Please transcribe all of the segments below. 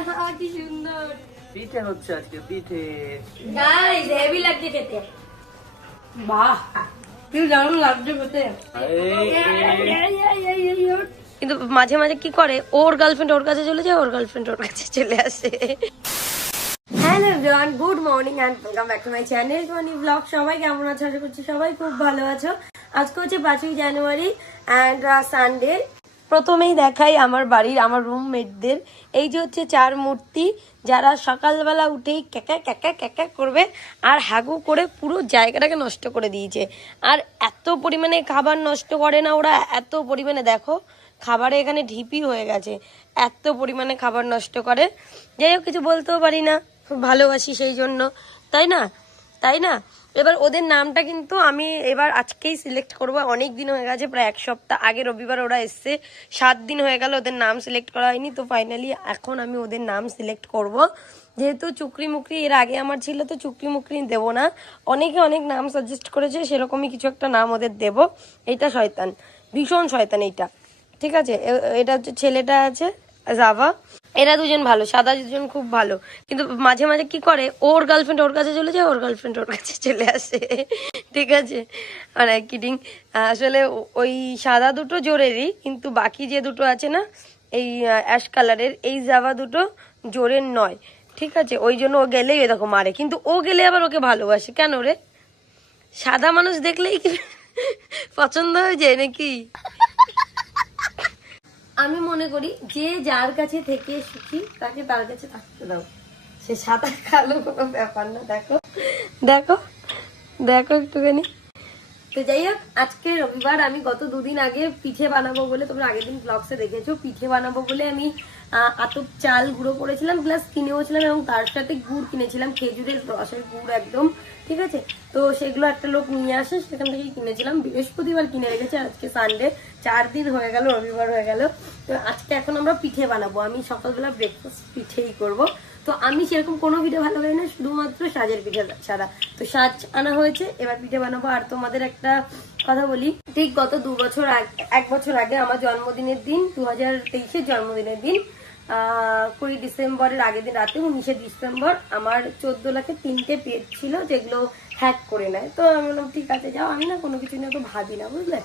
কি সুন্দর পিঠে হচ্ছে আজকে, পিঠে গাইস হেভি লাগছে খেতে। বাহ কি দারুণ লাগছে খেতে। কিন্তু মাঝে মাঝে কি করে, ওর গার্লফ্রেন্ড ওর কাছে চলে যায়, ওর গার্লফ্রেন্ড ওর কাছে চলে আসে। Hello everyone, good morning and welcome back to my channel Moni vlog. সবাই কেমন আছো? আশা করছি সবাই খুব ভালো আছো। আজকে হচ্ছে 5ই জানুয়ারি এন্ড সানডে। প্রথমেই দেখাই আমার বাড়ির আমার রুমমেটদের। এই যে হচ্ছে 4 মূর্তি, যারা সকালবেলা উঠেই ক্যাকা ক্যাকা ক্যাকা করবে আর হাগু করে পুরো জায়গাটাকে নষ্ট করে দিয়েছে। আর এত পরিমাণে খাবার নষ্ট করে না ওরা, এত পরিমাণে দেখো খাবারে এখানে ঢিপি হয়ে গেছে, এত পরিমাণে খাবার নষ্ট করে। যাই হোক, কিছু বলতেও পারি না, খুব ভালোবাসি সেই জন্য, তাই না? তাই না? এবার ওদের নামটা কিন্তু আমি এবার আজকেই সিলেক্ট করবো। অনেক দিন হয়ে গেছে, প্রায় 1 সপ্তাহ আগে রবিবার ওরা এসছে, 7 দিন হয়ে গেল ওদের নাম সিলেক্ট করা হয়নি। তো ফাইনালি এখন আমি ওদের নাম সিলেক্ট করব। যেহেতু চুকরি মুকরি এর আগে আমার ছিল, তো চুকরি মুকরি দেবো না। অনেকে অনেক নাম সাজেস্ট করেছে, সেরকমই কিছু একটা নাম ওদের দেব। এইটা শয়তান, ভীষণ শয়তান এইটা, ঠিক আছে? এটা হচ্ছে ছেলেটা আছে জাভা, এরা দুজন ভালো, সাদা দুজন খুব ভালো। কিন্তু মাঝে মাঝে কি করে, ওর গার্লফ্রেন্ড ওর কাছে চলে যায়, ওর গার্লফ্রেন্ড ওর কাছে চলে আসে, ঠিক আছে? মানে কিডিং। আসলে ওই সাদা দুটো জোরেরই, কিন্তু বাকি যে দুটো আছে না, এই অ্যাশ কালারের, এই জাভা দুটো জোরের নয়, ঠিক আছে? ওই জন্য ও গেলেই এরকম মারে, কিন্তু ও গেলে আবার ওকে ভালোবাসে। কেন রে? সাদা মানুষ দেখলেই কি পছন্দ হয়ে যায় নাকি? আমি মনে করি যে যার কাছে থেকে সুখী তাকে তার কাছে থাকতে দাও, সে সাদা কালো কোনো ব্যাপার না। দেখো দেখো দেখো একটুখানি। তো যাই হোক, আজকে রবিবার, আমি গত 2 দিন আগে পিঠে বানাবো বলে, তোমরা আগের দিন ব্লগসে দেখেছো, পিঠে বানাবো বলে আমি আতপ চাল গুঁড়ো করেছিলাম, প্লাস কিনেও ছিলাম, এবং তার সাথে গুড় কিনেছিলাম, খেজুরের রসের গুড় একদম, ঠিক আছে? তো সেগুলো একটা লোক নিয়ে আসে, সেখান থেকেই কিনেছিলাম। বৃহস্পতিবার কিনে রেখেছে, আজকে সানডে, 4 দিন হয়ে গেল, রবিবার হয়ে গেল। তো আজকে এখন আমরা পিঠে বানাবো। আমি সকালবেলা ব্রেকফাস্ট পিঠেই করব। তো আমি সেরকম কোনো পিঠে ভালো করি না, শুধুমাত্র সাজের পিঠে ছাড়া। তো সাজ আনা হয়েছে, এবার পিঠে বানাবো। আর তোমাদের একটা কথা বলি, ঠিক গত 2 বছর আগে, 1 বছর আগে আমার জন্মদিনের দিন, 2023-এর জন্মদিনের দিন, 20 ডিসেম্বরের আগের দিন রাতে, 19 ডিসেম্বর, আমার 14 লাখের 3টে পেজ ছিল, যেগুলো হ্যাক করে নেয়। তো আমি বললাম ঠিক আছে যাও, আমি না কোনো কিছু নিয়ে তো ভাবি না, বুঝলে?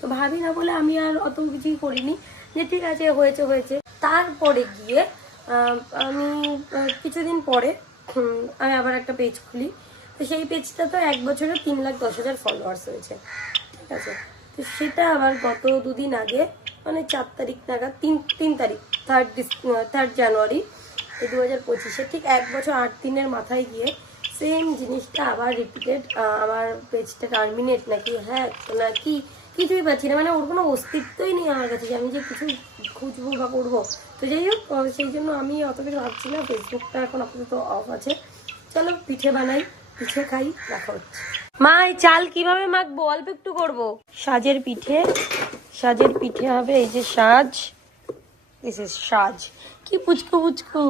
তো ভাবি না বলে আমি আর অত কিছুই করিনি, যে ঠিক আছে হয়েছে হয়েছে। তারপরে গিয়ে আমি কিছুদিন পরে আমি আবার একটা পেজ খুলি। তো সেই পেজটা তো 1 বছরে 3,10,000 ফলোয়ার্স হয়েছে, ঠিক আছে? তো সেটা আবার গত 2 দিন আগে, মানে 4 তারিখ নাগাদ, 3 তারিখ, 3 জানুয়ারি 2025-এ, ঠিক 1 বছর 8 দিনের মাথায় গিয়ে সেম জিনিসটা আবার রিপিটেড। আমার পেজটা টার্মিনেট নাকি হ্যাঁ নাকি কিছুই পাচ্ছি না, মানে ওর কোনো অস্তিত্বই নেই আমার কাছে যে আমি যে কিছু খুঁজবো বা করবো। তো যাই হোক, সেই জন্য আমি অত কিছু ভাবছি না, ফেসবুকটা এখন আপাতত অফ আছে। চলো পিঠে বানাই, পিঠে খাই, দেখা হচ্ছে। মা, এই চাল কিভাবে মাখবো? অল্প একটু করবো। সাজের পিঠে, সাজের পিঠে হবে। এই যে সাজ, দিস ইজ সাজ, কি পুচকু পুচকু।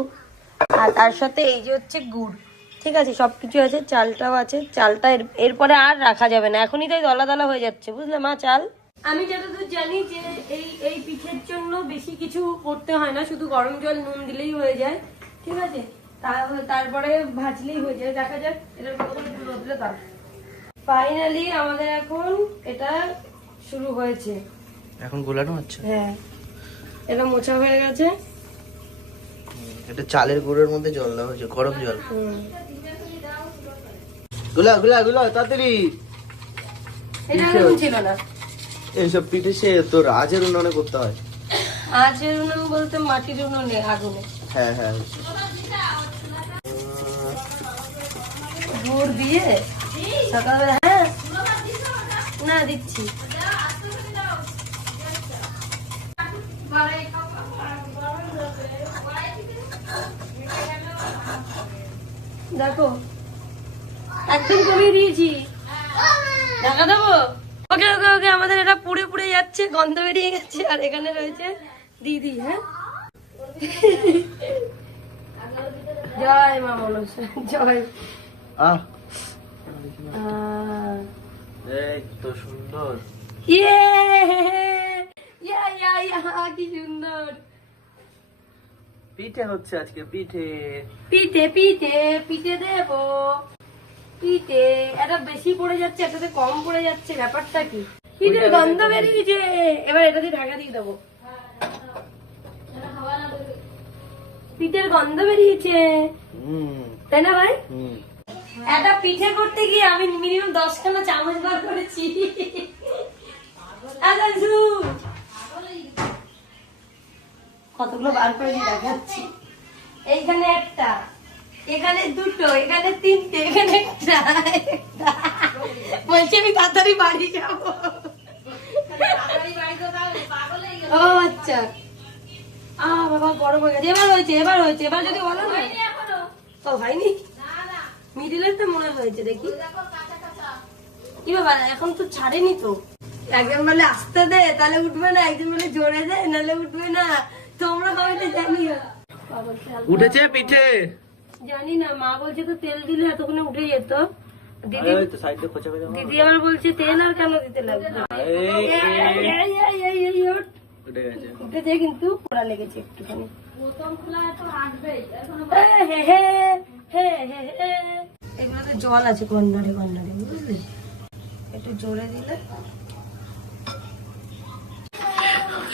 আর তার সাথে এই যে হচ্ছে গুড়, ঠিক আছে? সবকিছু আছে, চালটাও আছে। চালটা এরপরে আর রাখা যাবে না, এখনই তাই দলা দলা হয়ে যাচ্ছে, বুঝলে মা? চাল আমি যতদূর জানি যে এই পিঠের জন্য বেশি কিছু করতে হয় না, শুধু গরম জল নুন দিলেই হয়ে যায়, ঠিক আছে? তারপরে ভাজলেই হয়ে যায়। দেখা যাক এটা রোদলে দাও। ফাইনালি আমাদের এখন এটা শুরু হয়েছে, এখন গোলানো হচ্ছে। হ্যাঁ, এটা মোছা হয়ে গেছে। এটা চালের গুঁড়োর মধ্যে জল দেওয়া হয়েছে, গরম জল। গুলা গুলা গুলা তাড়াতাড়ি। এটা এরকম ছিল না। এইসব পিঠে সে তোর আজের উনুনে করতে হয়। আজের উনুন বলতে মাটির উনুনে, আগুনে। হ্যাঁ হ্যাঁ, গুড় দিয়ে সকালবেলা, হ্যাঁ না দিচ্ছি। দেখো একদম কমিয়ে দিয়েছি, ঢাকা দেবো। ওকে ওকে ওকে, আমাদের এটা পুড়ে পুড়ে যাচ্ছে, গন্ধ বেরিয়ে গেছে। আর এখানে রয়েছে দিদি। হ্যাঁ, জয় মা মনসা, জয়। এই তো সুন্দর। ইয়ে ইয়া ইয়া ইয়া, কি সুন্দর। পিঠে হচ্ছে আজকে, পিঠে। পিঠে পিঠে পিঠে দেবো, পিঠে। এটা বেশি পড়ে যাচ্ছে, এটাতে কম পড়ে যাচ্ছে, ব্যাপারটা কি? পিঠের গন্ধ বেরিয়েছে, এবার এটা দিয়ে ঢাকা দিয়ে দেবো। পিঠের গন্ধ বেরিয়েছে, তাই না ভাই? একটা পিঠে করতে গিয়ে আমি মিনিমাম 10খানা চামচ বার করেছি। কতগুলো বার করে দেখাচ্ছি। এইখানে একটা, এখানে দুটো, এখানে তিনটে, এখানে একটা। বলছি আমি তাড়াতাড়ি বাড়ি যাবো। ও আচ্ছা, বাবা গরম হয়ে গেছে। এবার হয়েছে, এবার হয়েছে, এবার যদি বলো না। তো হয়নি, মিডিলের তো মনে হয়েছে। দেখি কি বাবা, এখন তো ছাড়েনি তো। একজন বলে আসতে দে, তাহলে উঠবে না, একজন বলে জোরে দে, নাহলে উঠবে না। তোমরা কবে জানিও। উঠেছে পিঠে? জানি না, মা বলছে তো তেল দিলে এতক্ষণে উঠে যেত। দিদি দিদি আবার বলছে তেল আর কেন দিতে লাগবে। উঠেছে কিন্তু পোড়া লেগেছে একটুখানি। এগুলোতে জল আছে কর্নারে কর্নারে, বুঝলি? একটু জোরে দিলে।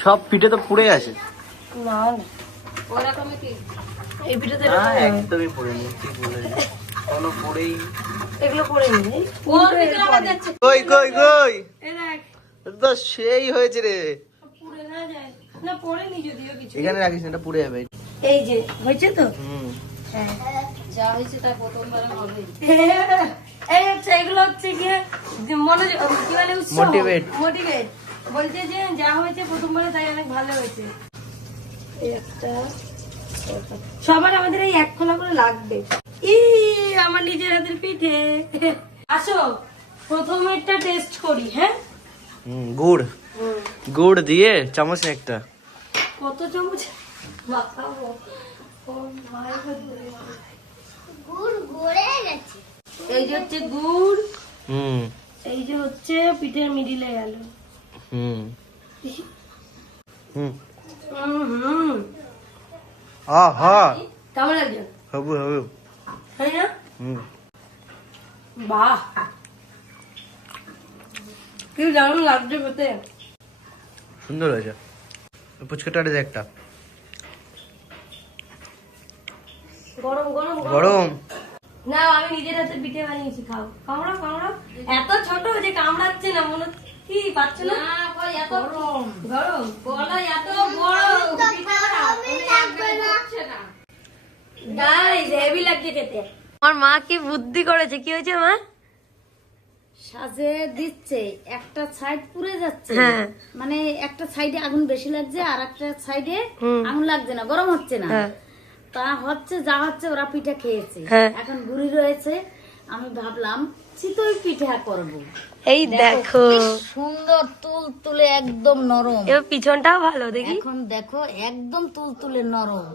সব পিঠে তো পুড়ে আছে। না ওরকমই কি এই পিঠে একদমই পুড়ে নেই, ঠিক বলে কোনো পুড়েই। এগুলো পড়ে নেই। কই কই কই, তো সেই হয়েছে রে। পুড়ে না যায় না, পড়েনি যদিও কিছু। এখানে রাখিস না, এটা পুড়ে যাবে। এই যে হয়েছে তো। হ্যাঁ, যা হয়েছে তাই প্রথমবার হবে। এই হচ্ছে, এগুলো হচ্ছে গিয়ে মনোযোগ, কি বলে, মোটিভেট। মোটিভেট বলছে যে যা হয়েছে প্রথমবারে তাই অনেক ভালো হয়েছে। এই একটা, সবার আমাদের এই এক খোলা করে লাগবে। আমার নিজের হাতের পিঠে। আসো প্রথমে একটা টেস্ট করি। হ্যাঁ, গুড়, গুড় দিয়ে চামচ একটা। কত চামচ মাখাবো? এই যে হচ্ছে গুড়, এই যে হচ্ছে পিঠের মিডিলে গেল। কেমন লাগছে? হবু হবু, তাই না? বাহ, কি দারুণ লাগছে খেতে। সুন্দর হয়েছে। পুচকাটা দে একটা। গরম গরম গরম না, আমি নিজের হাতে পিঠে বানিয়েছি, খাও। কামড়া কামড়া, এত ছোট যে কামড়াচ্ছে না, মনে হচ্ছে কি পাচ্ছ না? এত গরম গরম বলা, এত গরম গাইস, হেভি লাগছে খেতে। আমার মা কি বুদ্ধি করেছে, কি হয়েছে মা? সাজে দিচ্ছে, একটা সাইড পুড়ে যাচ্ছে, হ্যাঁ। মানে একটা সাইডে আগুন বেশি লাগছে আর একটা সাইডে আগুন লাগছে না, গরম হচ্ছে না। তা হচ্ছে যা হচ্ছে, ওরা পিঠা খেয়েছে, এখন গুড়ি রয়েছে। আমি ভাবলাম চিতই পিঠা করব। এই দেখো সুন্দর তুল তুলে একদম নরম। এবার পিছনটাও ভালো দেখি। এখন দেখো একদম তুল তুলে নরম,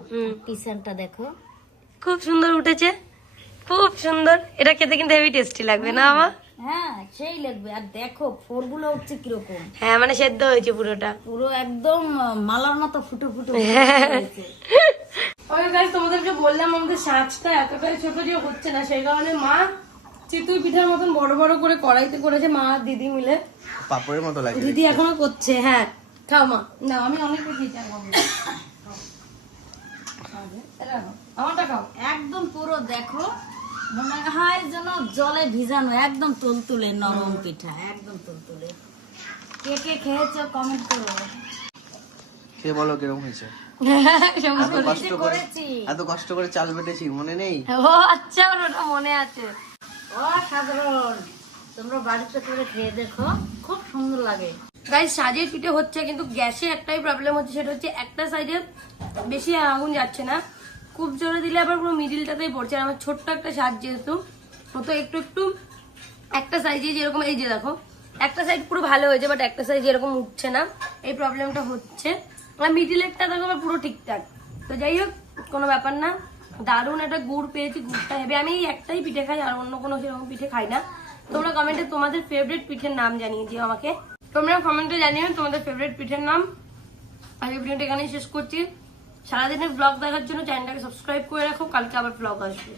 পিছনটা দেখো খুব সুন্দর উঠেছে, খুব সুন্দর। এটা খেতে কিন্তু হেভি টেস্টি লাগবে না আমার? হ্যাঁ সেই লাগবে। আর দেখো ফোরগুলো উঠছে কিরকম। হ্যাঁ, মানে সেদ্ধ হয়েছে পুরোটা, পুরো একদম মালার মতো ফুটে ফুটে হয়েছে। তোমাদেরকে বললাম আমাদের সাজটা এতটাই ছোট যে হচ্ছে না, সেই কারণে মা চিতই পিঠার মতন বড় বড় করে কড়াইতে করেছে, মা আর দিদি মিলে। পাপড়ের মতো লাগে। দিদি এখনো করছে। হ্যাঁ খাও মা, না আমি অনেক খেয়েছি, আমারটা খাও। একদম পুরো দেখো মনে হয় যেন জলে ভিজানো, একদম তুলতুলে নরম পিঠা, একদম তুলতুলে। কে কে খেয়েছো কমেন্ট করো। কে বলো কিরকম হয়েছে। এত কষ্ট করে চাল বেটেছি, মনে নেই? ও আচ্ছা, ওটা মনে আছে। অসাধারণ, তোমরা বাড়িতে করে খেয়ে দেখো, খুব সুন্দর লাগে। গাইস, সাজের পিঠে হচ্ছে, কিন্তু গ্যাসে একটাই প্রবলেম হচ্ছে, সেটা হচ্ছে একটা সাইডে বেশি আগুন যাচ্ছে না, খুব জোরে দিলে আবার পুরো মিডিলটাতেই পড়ছে। আর আমার ছোট্ট একটা সাজ যেহেতু, তো একটু একটু একটা সাইজে যেরকম, এই যে দেখো একটা সাইড পুরো ভালো হয়েছে, বাট একটা সাইজ এরকম উঠছে না, এই প্রবলেমটা হচ্ছে। আর মিডিলেরটা দেখো আবার পুরো ঠিকঠাক। তো যাই হোক, কোনো ব্যাপার না। দারুণ একটা গুড় পেয়েছি, গুড়টা হেবে। আমি একটাই পিঠে খাই, আর অন্য কোনো সেরকম পিঠে খাই না। তোমরা কমেন্টে তোমাদের ফেভারিট পিঠের নাম জানিয়ে দিও আমাকে, তোমরা কমেন্টে জানিও তোমাদের ফেভারিট পিঠের নাম। আর এই ভিডিওটা এখানেই শেষ করছি। সারাদিনের ব্লগ দেখার জন্য চ্যানেলটাকে সাবস্ক্রাইব করে রাখো, কালকে আবার ব্লগ আসবে।